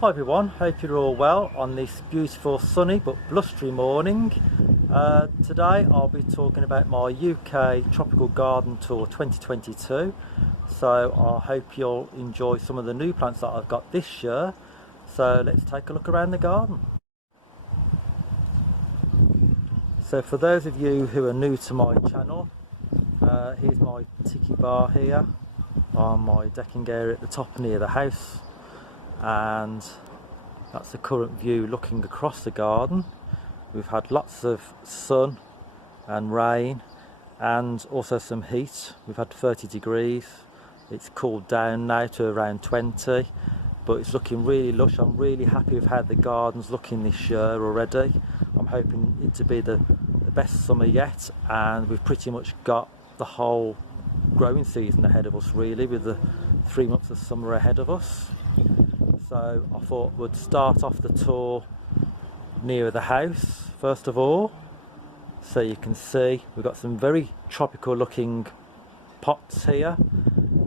Hi everyone, hope you're all well on this beautiful sunny but blustery morning. Today I'll be talking about my UK Tropical Garden Tour 2022. So I hope you'll enjoy some of the new plants that I've got this year. So let's take a look around the garden. So for those of you who are new to my channel, here's my tiki bar here on my decking area at the top near the house. And that's the current view looking across the garden. We've had lots of sun and rain and also some heat. We've had 30 degrees. It's cooled down now to around 20, but it's looking really lush. I'm really happy with how the garden's looking this year already. I'm hoping it to be the best summer yet, and we've pretty much got the whole growing season ahead of us really, with the 3 months of summer ahead of us. So I thought we'd start off the tour near the house first of all. So you can see we've got some very tropical looking pots here.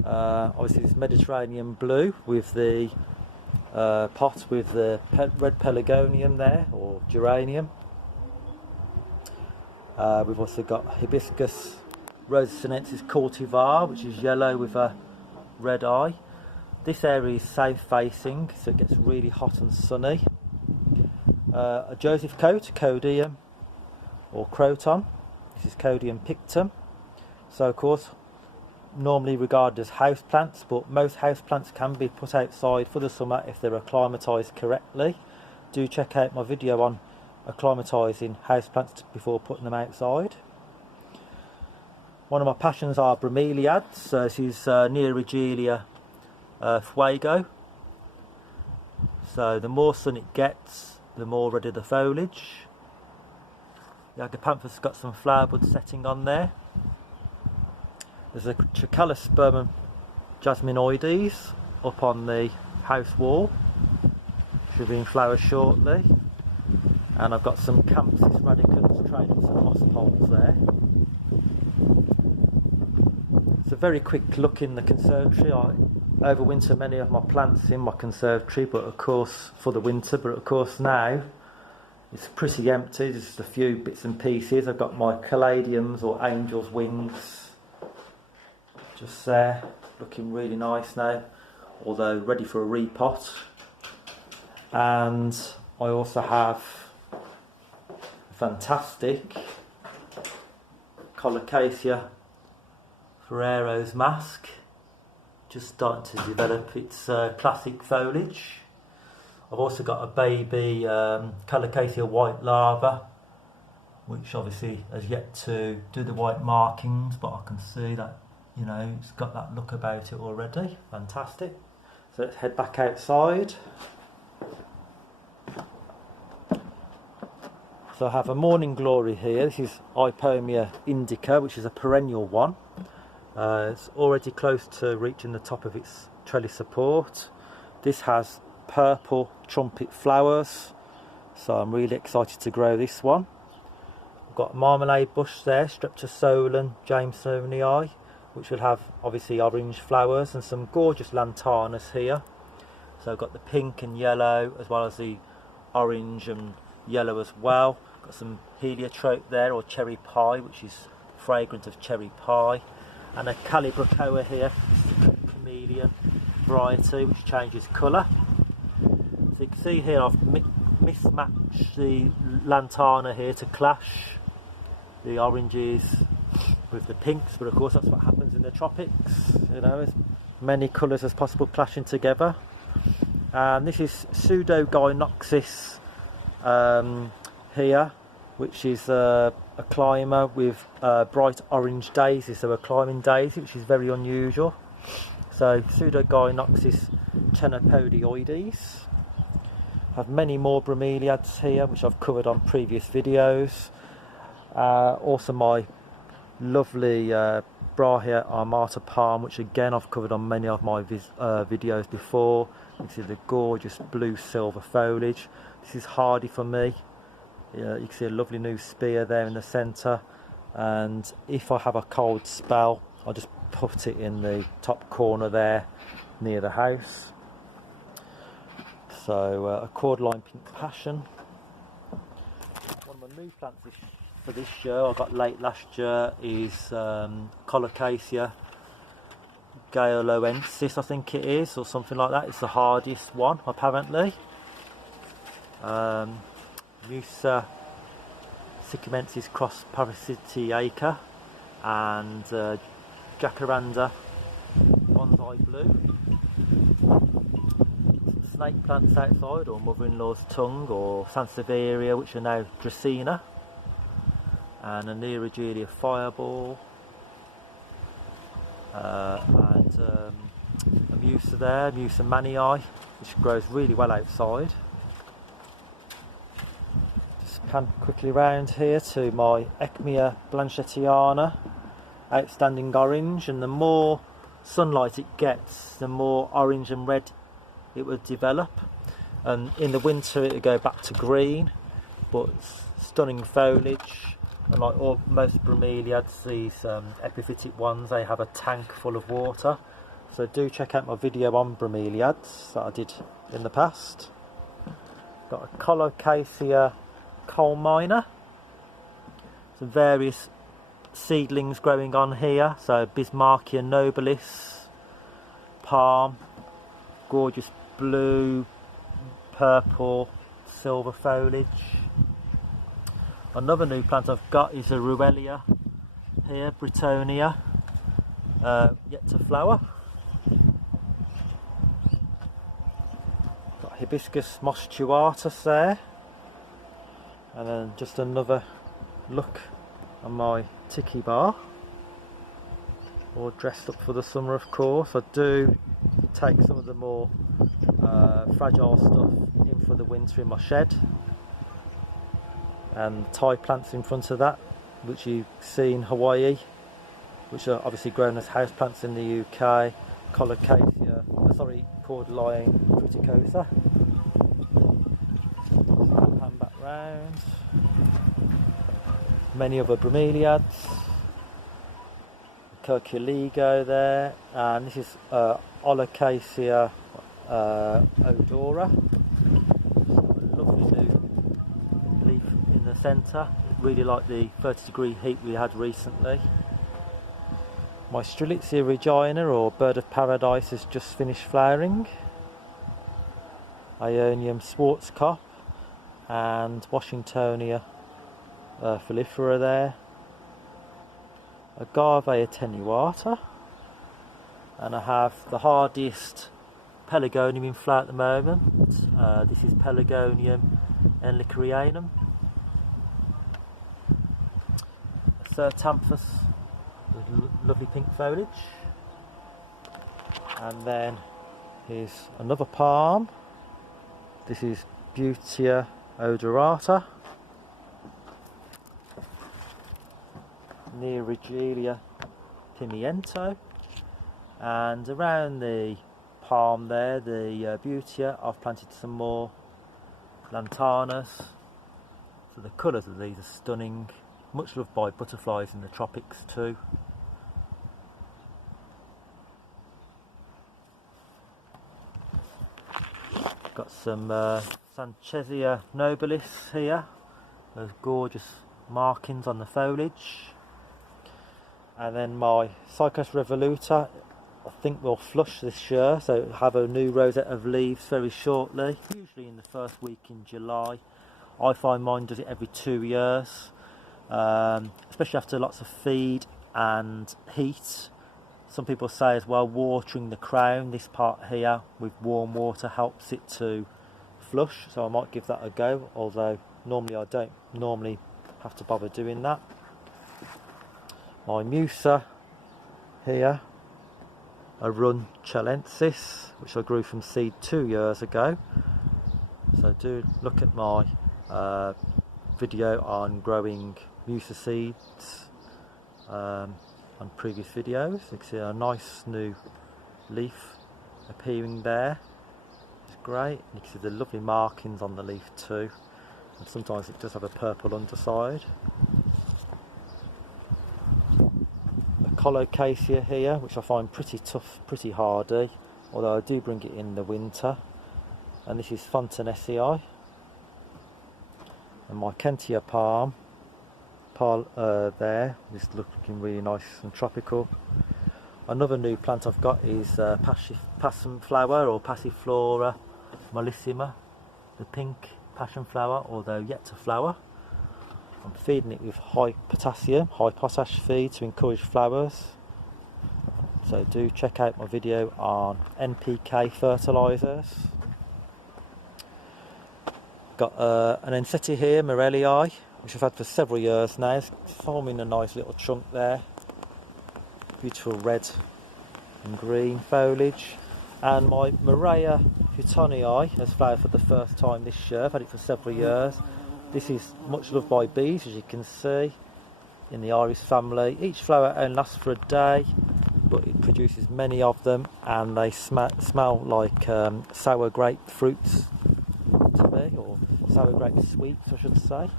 Obviously this Mediterranean blue with the pot with the red pelargonium there, or geranium. We've also got hibiscus rosa sinensis cultivar, which is yellow with a red eye. This area is south facing, so it gets really hot and sunny. A Joseph coat, Codium or Croton. This is Codium pictum. So of course, normally regarded as house plants, but most house plants can be put outside for the summer if they're acclimatised correctly. Do check out my video on acclimatising house plants before putting them outside. One of my passions are Bromeliads. So this is Neria Fuego. So the more sun it gets, the more ready the foliage. The Heliamphthus has got some flower buds setting on there. There's a Trichalispermum jasminoides up on the house wall, should be in flower shortly. And I've got some Campsis radicans training some moss poles there. It's a very quick look in the conservatory. I overwinter many of my plants in my conservatory, but of course for the winter, but of course now it's pretty empty. There's just a few bits and pieces. I've got my caladiums or angel's wings just there, looking really nice now, although ready for a repot. And I also have a fantastic Colocasia Ferrero's mask, just starting to develop its classic foliage. I've also got a baby Colocasia white larva, which obviously has yet to do the white markings, but I can see that, you know, it's got that look about it already. Fantastic. So let's head back outside. So I have a morning glory here. This is Ekmia indica, which is a perennial one. It's already close to reaching the top of its trellis support. This has purple trumpet flowers, so I'm really excited to grow this one. I've got a marmalade bush there, Streptosolum jamesonii, which will have obviously orange flowers, and some gorgeous lantanas here. So I've got the pink and yellow as well as the orange and yellow as well. Got some heliotrope there, or cherry pie, which is fragrant of cherry pie. And a Calibrachoa here, chameleon variety, which changes colour. So you can see here I've mismatched the lantana here to clash the oranges with the pinks, but of course that's what happens in the tropics, you know, as many colours as possible clashing together. And this is Pseudogynoxis here, which is a climber with bright orange daisy, so a climbing daisy, which is very unusual. So Pseudogynoxis chenopodioides. I have many more bromeliads here, which I've covered on previous videos. Also my lovely Brahia Armata Palm, which again I've covered on many of my videos before. You can see the gorgeous blue silver foliage. This is hardy for me. You can see a lovely new spear there in the centre, and if I have a cold spell I'll just put it in the top corner there near the house. So a cordyline pink passion. One of my new plants for this year, I got late last year, is Colocasia Galeoensis, I think it is, or something like that. It's the hardest one, apparently. Musa Sicumensis cross Parasitiaca and Jacaranda Bonsai Blue. Some snake plants outside, or mother-in-law's tongue, or Sansevieria, which are now Dracaena, and a Neria Fireball, and a Musa there, Musa manii, which grows really well outside. Just pan quickly round here to my Ekmia Blanchettiana, outstanding orange, and the more sunlight it gets, the more orange and red it would develop, and in the winter it would go back to green, but stunning foliage. And like most bromeliads, these epiphytic ones, they have a tank full of water. So do check out my video on bromeliads that I did in the past. Got a Colocasia coal miner. Some various seedlings growing on here. So Bismarckia nobilis, palm, gorgeous blue, purple, silver foliage. Another new plant I've got is a Ruellia here, Britonia, yet to flower. Got Hibiscus mostuatus there, and then just another look on my tiki bar, all dressed up for the summer, of course. I do take some of the more fragile stuff in for the winter in my shed. And Thai plants in front of that, which you see in Hawaii, which are obviously grown as houseplants in the UK. Colocasia, cordyline fruticosa. Pan back round. Many other bromeliads. Curculigo there, and this is Alocasia odora. Lovely new leaf in the centre. Really like the 30-degree heat we had recently. My Strelitzia regina, or bird of paradise, has just finished flowering. Ionium Schwarzkopf and Washingtonia foliifera there. Agave attenuata, and I have the hardest pelargonium in flower at the moment. This is Pelargonium enlicerianum. Certamphus with lovely pink foliage. And then here's another palm. This is Butea odorata. Neria pimiento, and around the palm there, the Butea, I've planted some more lantanas. So the colours of these are stunning, much loved by butterflies in the tropics too. Got some Sanchesia nobilis here, those gorgeous markings on the foliage. And then my Cycas revoluta, I think will flush this year, so have a new rosette of leaves very shortly, usually in the first week in July. I find mine does it every 2 years, especially after lots of feed and heat. Some people say as well, watering the crown, this part here, with warm water helps it to flush, so I might give that a go, although normally I don't have to bother doing that. My Musa here, a Runcellensis, which I grew from seed 2 years ago. So do look at my video on growing Musa seeds on previous videos. You can see a nice new leaf appearing there. It's great. You can see the lovely markings on the leaf too, and sometimes it does have a purple underside. Colocasia here, which I find pretty tough, pretty hardy, although I do bring it in the winter. and this is Fontanesii, and my Ekmia Palm there, just looking really nice and tropical. Another new plant I've got is passion flower, or Passiflora Molissima, the pink passion flower, although yet to flower. I'm feeding it with high potassium, high potash feed to encourage flowers. So do check out my video on NPK fertilisers. Got an Ensete here, Morellii, which I've had for several years now. It's forming a nice little trunk there. Beautiful red and green foliage. And my Neria Yukioides has flowered for the first time this year. I've had it for several years. This is much loved by bees, as you can see, in the iris family. Each flower only lasts for a day, but it produces many of them, and they smell like sour grapefruits to me, or sour grape sweets I should say.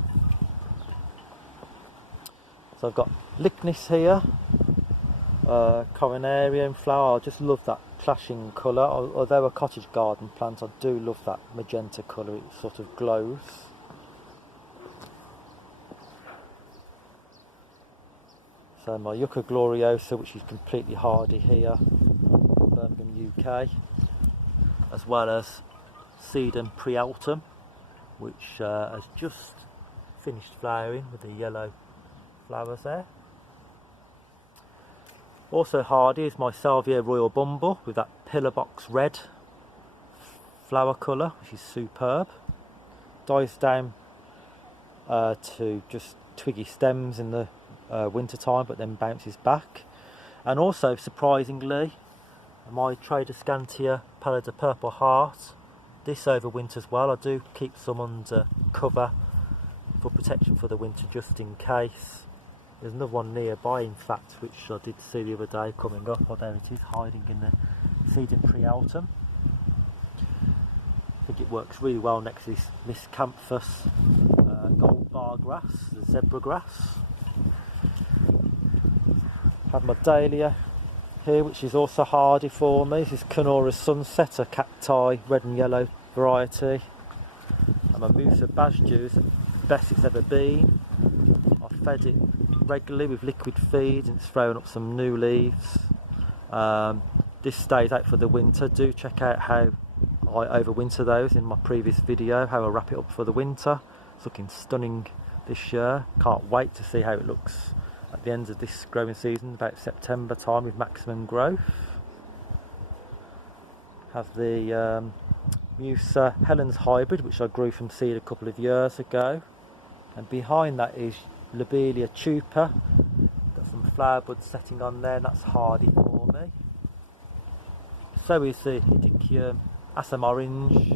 So I've got Lychnis here, Coronarium flower. I just love that clashing colour. Although a cottage garden plant, I do love that magenta colour, it sort of glows. So my Yucca Gloriosa, which is completely hardy here, Birmingham, UK, as well as Sedum Prealtum, which has just finished flowering with the yellow flowers there. Also hardy is my Salvia Royal Bumble with that pillar box red flower colour, which is superb. Dies down to just twiggy stems in the winter time, but then bounces back. And also, surprisingly, my Tradescantia pallida Purple Heart, this overwinters well. I do keep some under cover for protection for the winter, just in case. There's another one nearby, in fact, which I did see the other day coming up. Oh, there it is, hiding in the Sedum Prealtum. I think it works really well next to this Miscanthus gold bar grass, the zebra grass. Have my Dahlia here, which is also hardy for me. This is Canora Sunsetter cacti, red and yellow variety. And my Musa Basjus, the best it's ever been. I've fed it regularly with liquid feed, and it's thrown up some new leaves. This stays out for the winter. Do check out how I overwinter those in my previous video, how I wrap it up for the winter. It's looking stunning this year. Can't wait to see how it looks at the end of this growing season, about September time, with maximum growth. Have the Musa Helen's hybrid, which I grew from seed a couple of years ago, and behind that is Lobelia tupa. Got some flower buds setting on there, and that's hardy for me. So is the Hidicium Assam Orange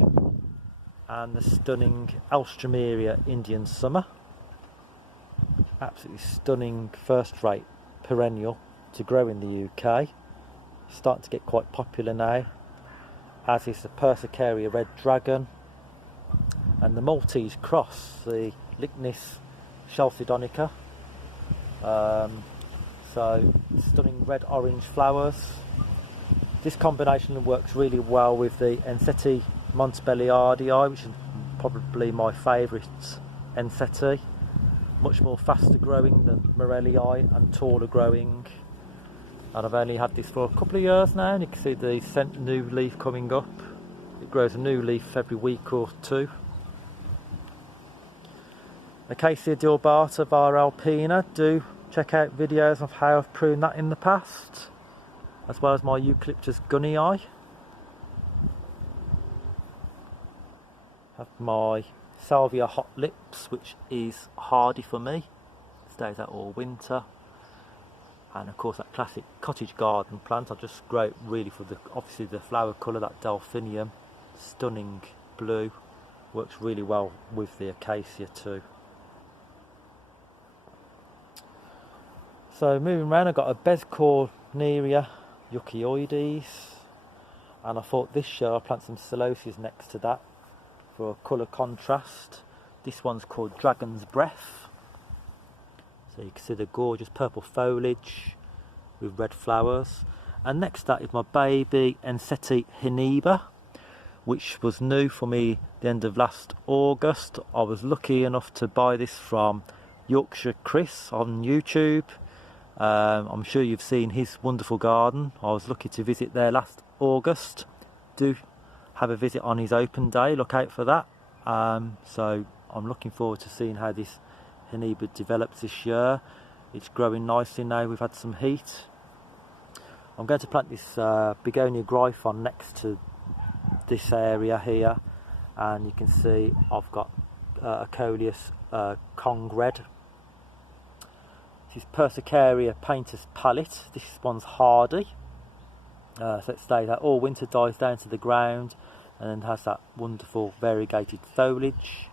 and the stunning Alstroemeria Indian Summer. Absolutely stunning, first-rate perennial to grow in the UK. Starting to get quite popular now, as is the Persicaria Red Dragon and the Maltese cross, the Lychnis Chalcedonica. So stunning red-orange flowers. This combination works really well with the Ensete Montbelliardii, which is probably my favourite Ensete. Much more faster growing than Morellii and taller growing. And I've only had this for a couple of years now, and you can see the new leaf coming up. It grows a new leaf every week or two. Acacia dealbata var alpina. Do check out videos of how I've pruned that in the past, as well as my Eucalyptus gunnii. Have my Salvia Hot Lips, which is hardy for me, stays out all winter. And of course that classic cottage garden plant, I just grow it really for obviously the flower colour, that delphinium, stunning blue, works really well with the acacia too. So moving around, I've got a Bezcor Neria Yukioides, and I thought this year I'll plant some Celosis next to that for a colour contrast. This one's called Dragon's Breath. So you can see the gorgeous purple foliage with red flowers. And next to that is my baby Ensete Hiniba, which was new for me the end of last August. I was lucky enough to buy this from Yorkshire Chris on YouTube. I'm sure you've seen his wonderful garden. I was lucky to visit there last August. Do have a visit on his open day, look out for that. So I'm looking forward to seeing how this Henebid develops this year. It's growing nicely now, we've had some heat. I'm going to plant this Begonia Gryphon next to this area here, and you can see I've got a Coleus Cong Red. This is Persicaria Painter's Palette. This one's hardy, so it stays out all winter, dies down to the ground, and then has that wonderful variegated foliage.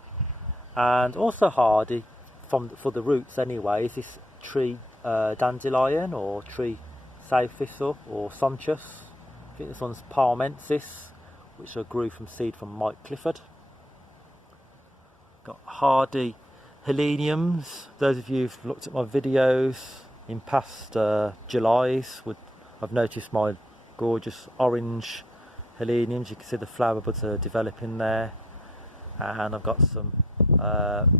And also hardy for the roots anyway is this tree dandelion, or tree sow thistle, or sonchus. I think this one's palmensis, which I grew from seed from Mike Clifford. Got hardy Heleniums. Those of you who've looked at my videos in past Julys would have noticed my gorgeous orange Heleniums. You can see the flower buds are developing there, and I've got some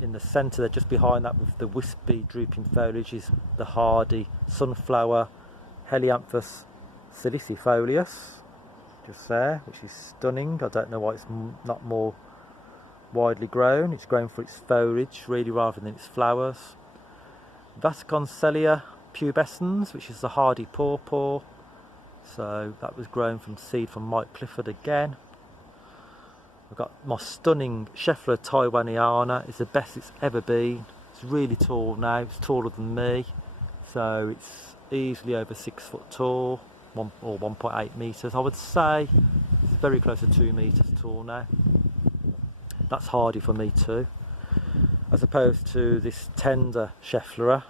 in the centre there, just behind that with the wispy drooping foliage, is the hardy sunflower Heliamphthus Silicifolius, just there, which is stunning. I don't know why it's not more widely grown. It's grown for its foliage really rather than its flowers. Vasiconcelia pubescens, which is the hardy pawpaw, so that was grown from seed from Mike Clifford again. I've got my stunning Schefflera Taiwanese. It's the best it's ever been. It's really tall now, it's taller than me, so it's easily over 6 foot tall, or 1.8 metres. I would say it's very close to 2 metres tall now. That's hardy for me too, as opposed to this tender Schefflera,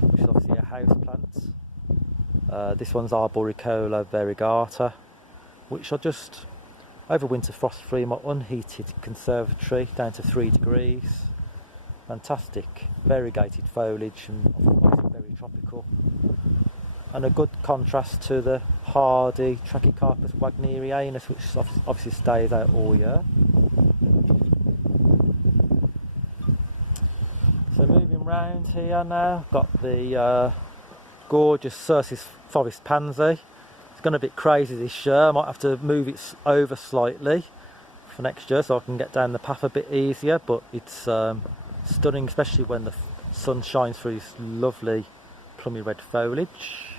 which is obviously a house plant. This one's Arboricola variegata, which I just over winter frost free my unheated conservatory down to 3 degrees. Fantastic variegated foliage and very tropical, and a good contrast to the hardy Trachycarpus wagnerianus, which obviously stays out all year. So moving round here now, I've got the gorgeous Cersei forest pansy. It's gone a bit crazy this year. I might have to move it over slightly for next year so I can get down the path a bit easier, but it's stunning, especially when the sun shines through this lovely plummy red foliage.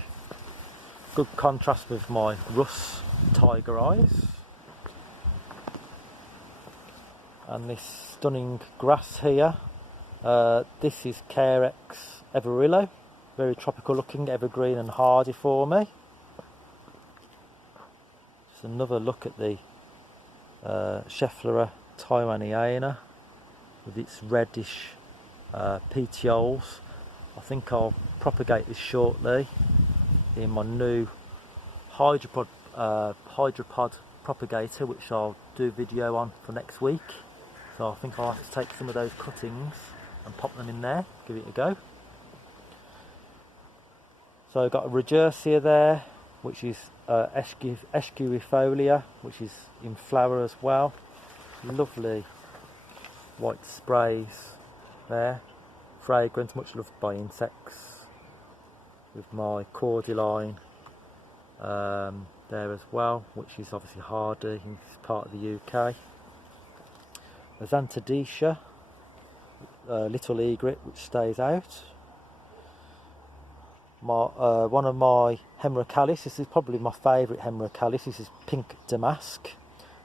Good contrast with my Russ tiger eyes. And this stunning grass here, this is Carex everillo, very tropical looking, evergreen and hardy for me. Just another look at the Schefflera Taiwanese with its reddish petioles. I think I'll propagate this shortly in my new hydropod propagator, which I'll do a video on for next week. So I think I'll have to take some of those cuttings and pop them in there, give it a go. So I've got a Regersia there, which is Escherifolia, which is in flower as well. Lovely white sprays there, fragrant, much loved by insects. With my cordyline there as well, which is obviously hardy in this part of the UK. The Xanthodecia, little egret, which stays out. One of my Hemerocallis, this is probably my favourite Hemerocallis, this is Pink Damask.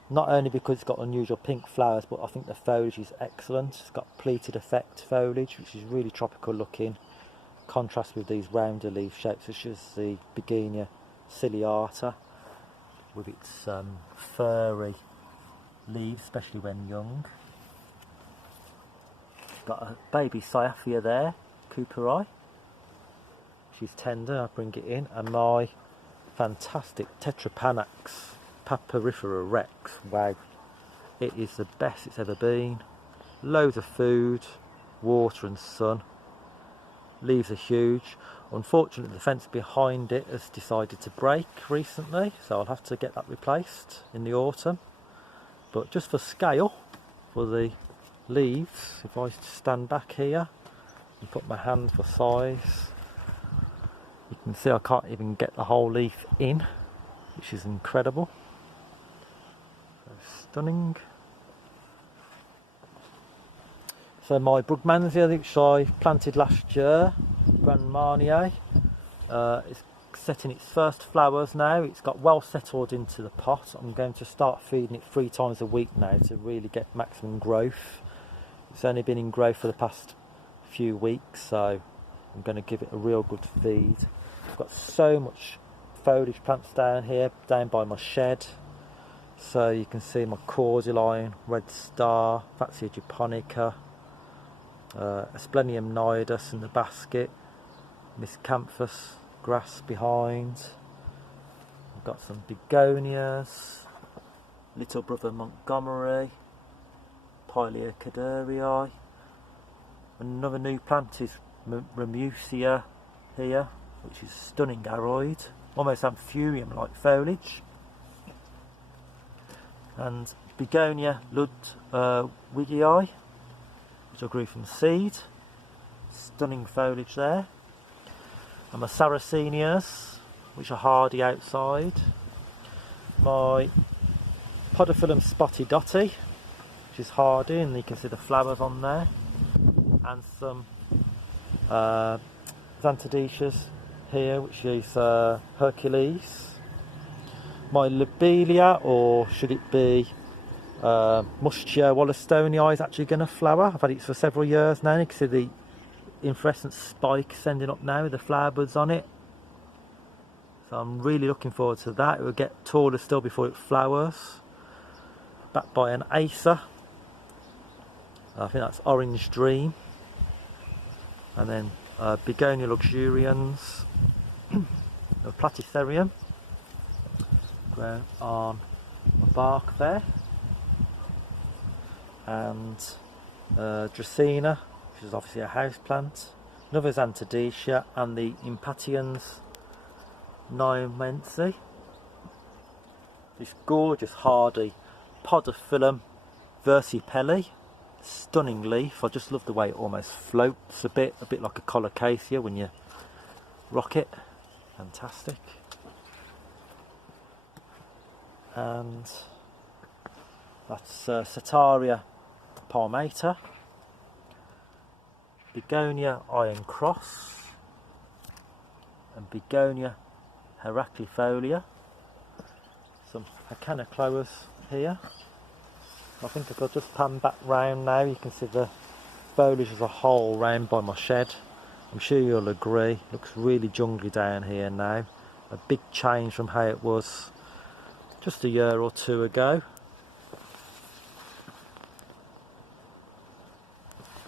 Not only because it's got unusual pink flowers, but I think the foliage is excellent. It's got pleated effect foliage, which is really tropical looking. Contrast with these rounder leaf shapes, such as the Begonia ciliata, with its furry leaves, especially when young. Got a baby Cyathea there, Cooperi. She's tender, I'll bring it in. And my fantastic Tetrapanax Papyrifera Rex. Wow, it is the best it's ever been. Loads of food, water and sun. Leaves are huge. Unfortunately, the fence behind it has decided to break recently, so I'll have to get that replaced in the autumn. but just for scale, for the leaves, if I stand back here and put my hand for size, you can see I can't even get the whole leaf in, which is incredible. So stunning. So my Bromeliads, which I planted last year, Grand Marnier, is setting its first flowers now. It's got well settled into the pot. I'm going to start feeding it 3 times a week now to really get maximum growth. It's only been in growth for the past few weeks, so I'm going to give it a real good feed. I've got so much foliage plants down here, down by my shed. So you can see my cordyline, red star, Fuchsia japonica, Asplenium nidus in the basket, Heliamphthus grass behind. I've got some begonias, little brother Montgomery, Pilea cadurii. Another new plant is Ramusia here, which is stunning aroid, almost anthurium like foliage. And Begonia Ludwigii, which I grew from seed, stunning foliage there. And my Sarracenias, which are hardy outside. My Podophyllum spotty dotty, which is hardy, and you can see the flowers on there. And some Xanthidicias here, which is Hercules. My Lobelia, or should it be Mustia wollastonii, is actually going to flower. I've had it for several years now. You can see the inflorescence spike sending up now with the flower buds on it. So I'm really looking forward to that. It will get taller still before it flowers. Backed by an Acer. I think that's Orange Dream. And then Begonia luxurians, a Platytherium grown on my bark there, and Dracaena, which is obviously a house plant, another Xanthodecia, and the Impatiens Niamensi, this gorgeous hardy Podophyllum versipelli. Stunning leaf. I just love the way it almost floats a bit like a colocasia when you rock it. Fantastic. And that's Setaria palmata, Begonia iron cross, and Begonia heraclifolia. Some Echinocloas here. I think if I just pan back round now, you can see the foliage as a whole round by my shed. I'm sure you'll agree, looks really jungly down here now. A big change from how it was just a year or two ago.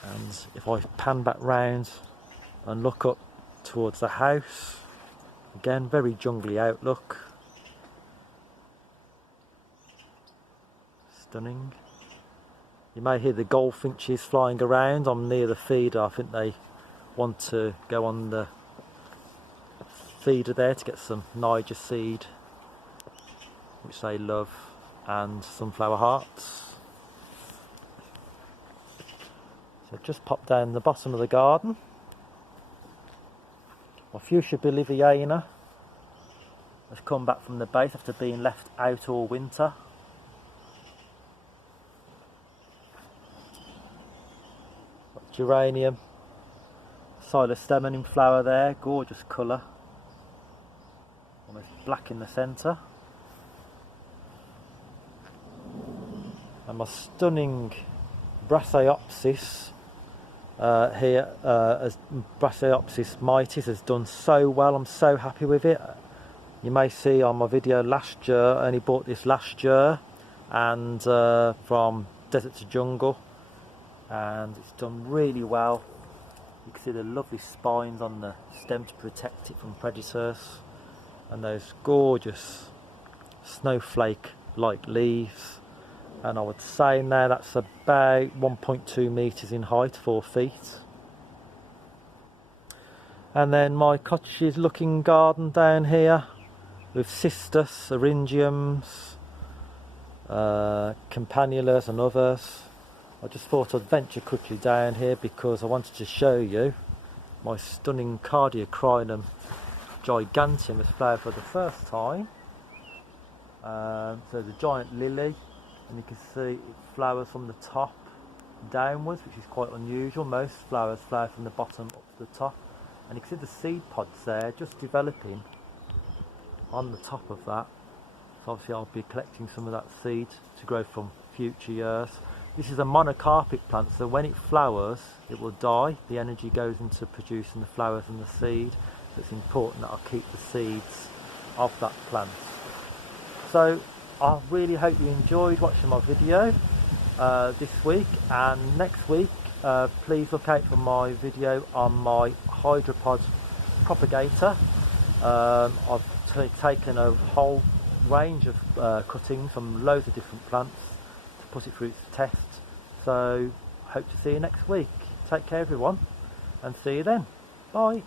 And if I pan back round and look up towards the house, again, very jungly outlook. Stunning. You may hear the goldfinches flying around. I'm near the feeder. I think they want to go on the feeder there to get some Niger seed, which they love, and sunflower hearts. So just pop down the bottom of the garden. My Fuchsia Beliviana has come back from the base after being left out all winter. Geranium, Silicifolius in flower there, gorgeous colour, almost black in the centre. And my stunning Brasseopsis here, as Brasseopsis mitis, has done so well. I'm so happy with it. You may see on my video last year, I only bought this last year, and from Desert to Jungle. And it's done really well. You can see the lovely spines on the stem to protect it from predators, and those gorgeous snowflake like leaves. And I would say now that's about 1.2 metres in height, 4 feet. And then my cottages looking garden down here with cistus, eryngiums, campanulas and others. I just thought I'd venture quickly down here because I wanted to show you my stunning Cardiocrinum giganteum has flowered for the first time. So the giant lily, and you can see it flowers from the top downwards, which is quite unusual. Most flowers flower from the bottom up to the top, and you can see the seed pods there just developing on the top of that. So obviously I'll be collecting some of that seed to grow from future years. This is a monocarpic plant, so when it flowers it will die. The energy goes into producing the flowers and the seed. So it's important that I keep the seeds of that plant. So I really hope you enjoyed watching my video this week, and next week please look out for my video on my hydropod propagator. I've taken a whole range of cuttings from loads of different plants to put it through its test. So hope to see you next week. Take care everyone, and see you then. Bye.